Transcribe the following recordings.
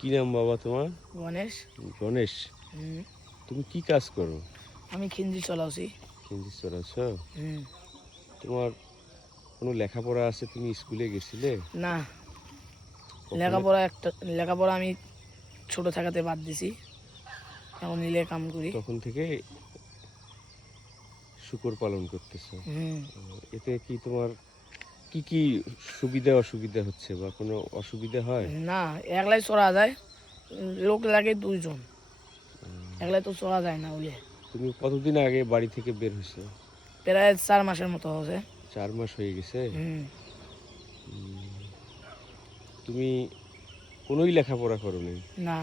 কি নাম বাবা তোমার? গণেশ। গণেশ, তুমি কি কাজ করো? আমি খিঞ্জি চলাওছি। খিঞ্জি চড়াচ্ছ? হুম। তোমার কোনো লেখাপড়া আছে? তুমি স্কুলে গেছিলে? না, কখনো? লেখাপড়া আমি ছোট থাকাতে বাদ দিছি। এখন নিলে কাম করি। তখন থেকে শূকর পালন করতেছো? হুম। এতে কি তোমার কি কি সুবিধা অসুবিধা হচ্ছে বা কোনো অসুবিধা হয়? না, একলাই চড়া যায়, লোক লাগে 2 জন। একলাই তো চড়া যায় না বলে। তুমি কতদিন আগে বাড়ি থেকে বের হয়েছো? প্রায় 4 মাসের মতো হচ্ছে। 4 মাস হয়ে গেছে? হুম। তুমি কোনোই লেখাপড়া করো নাই? না,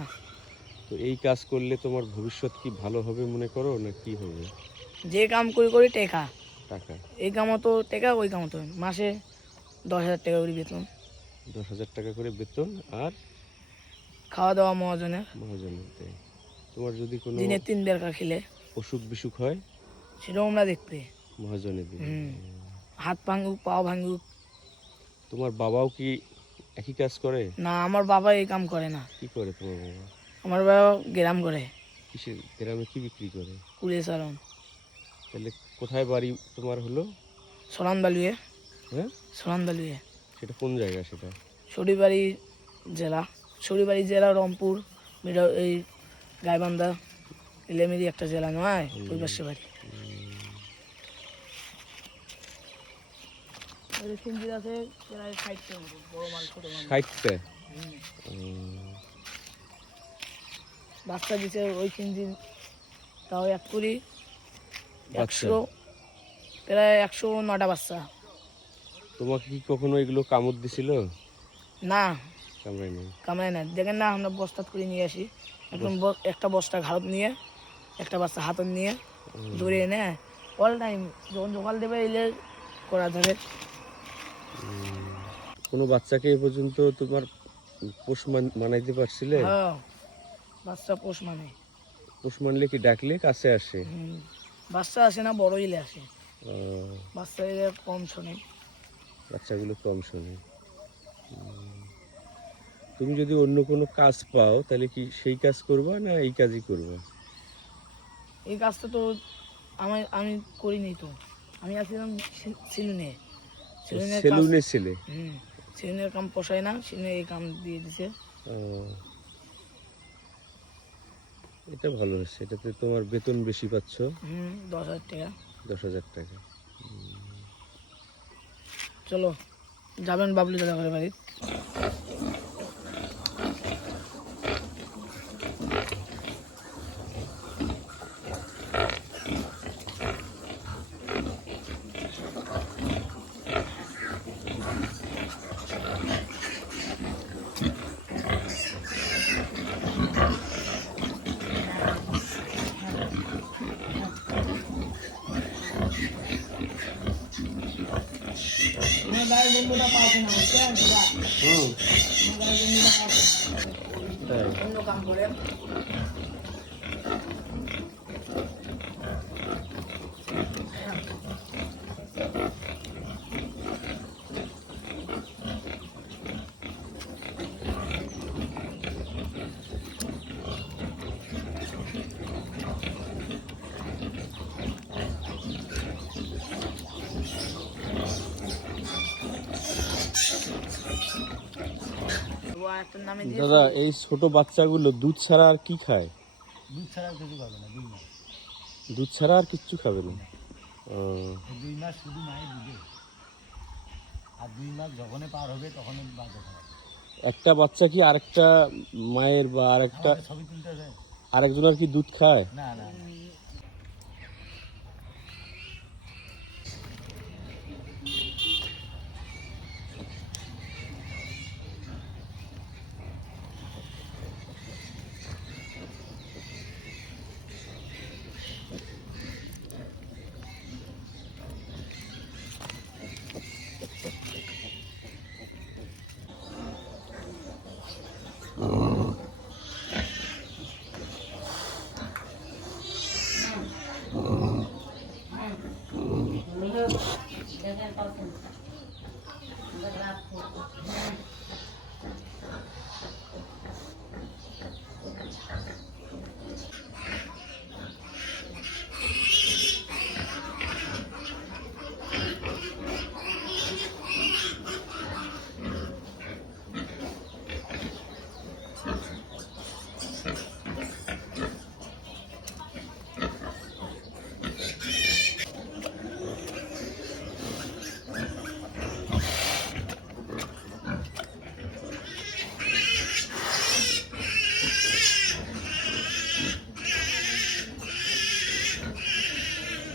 তো এই কাজ করলে তোমার ভবিষ্যৎ কি ভালো হবে মনে করো না কি হবে? যে কাম করি করি টেকা। টাকা? এই কামও তো টেকা, ওই কামও তো মাসে 10,000 টাকা করে বেতন। 10,000 টাকা করে বেতন আর খাওয়া দাওয়া মহাজনের। মহাজনের দেয়। তোমার যদি কোনো দিনে 3 বেলা খেলে অসুখ বিসুখ হয় সেটাও আমরা দেখতে। মহাজনে দিবে? হাত ভাঙুক, পাও ভাঙুক। তোমার বাবাও কি একই কাজ করে? না, আমার বাবা এই কাম করে না। কি করে তোমার বাবা? আমার বাবা গ্রাম করে। কিসের গ্রামে কি বিক্রি করে? কুড়িয়ে চালন। তাহলে কোথায় বাড়ি তোমার হলো? সরান বালুয়ে। হ্যাঁ, সরান বালুয়ে। সেটা কোন জায়গা সেটা? শরীবাড়ি জেলা রংপুর, এই গাইবান্ধা, ইলেমেরি একটা জেলা নয়, ওই পাশে বাড়ি। সিঞ্জির আছে প্রায় 60টার মতো, বড় মাল ছোট মাল। 60টা? বাচ্চা দিছে ওই সিঞ্জির, তাও এক কুড়ি, বাচ্চা? 100, প্রায় 109টা বাচ্চা। তোমাকে কি কখনো এগুলো কামড় দিছিল? না, কামড়ায় নাই? কামাই না, দেখেন না, আমরা বস্তা করে নিয়ে আসি। একদম একটা বস্তা ঘাড়ত নিয়ে, একটা বাচ্চা হাতত নিয়ে দৌড়ে এনে অল টাইম যখন জোগাল দেবে এলে করা ধরে। কোনো বাচ্চাকে এ পর্যন্ত তোমার পোষ মানাইতে পারছিলে? হ্যাঁ, বাচ্চা পোষ মানে। পোষ মানলে কি ডাকলে কাছে আসে? বাচ্চা আসে না, বড় ইলে আসে। আহ, বাচ্চা ইলে কম শোনে। বাচ্চাগুলো কম শোনে। তুমি যদি অন্য কোনো কাজ পাও তাহলে কি সেই কাজ করবা না এই কাজই করবা? এই কাজটা তো আমি করিনি তো। আমি আসছিলাম সেলুনে। সেলুনে ছিলে? সেলুনের কাম পোষায় না, সেলুনে এই কাম দিয়ে দিছে। এটা ভালো হচ্ছে, এটাতে তোমার বেতন বেশি পাচ্ছ। 10,000 টাকা। 10,000 টাকা। চলো, যাবেন বাবলু দাদা করে বাড়ি? বন্ধুটা পাওয়া না, বুঝছেন? অন্য কাম করে। দাদা, এই ছোট বাচ্চাগুলো দুধ ছাড়া আর কি খায়? দুধ ছাড়া আর কিছু খাবে না 2 মাস। দুধ ছাড়া আর কিচ্ছু খাবে না? 2 মাস শুধু মায়ের দুধে, আর 2 মাস যখনই পার হবে তখনই বাচ্চা খাওয়াবে। একটা বাচ্চা কি আরেকটা মায়ের বা আরেকটা সবই কিনতে হবে? আরেকজনের কি দুধ খায়? না না।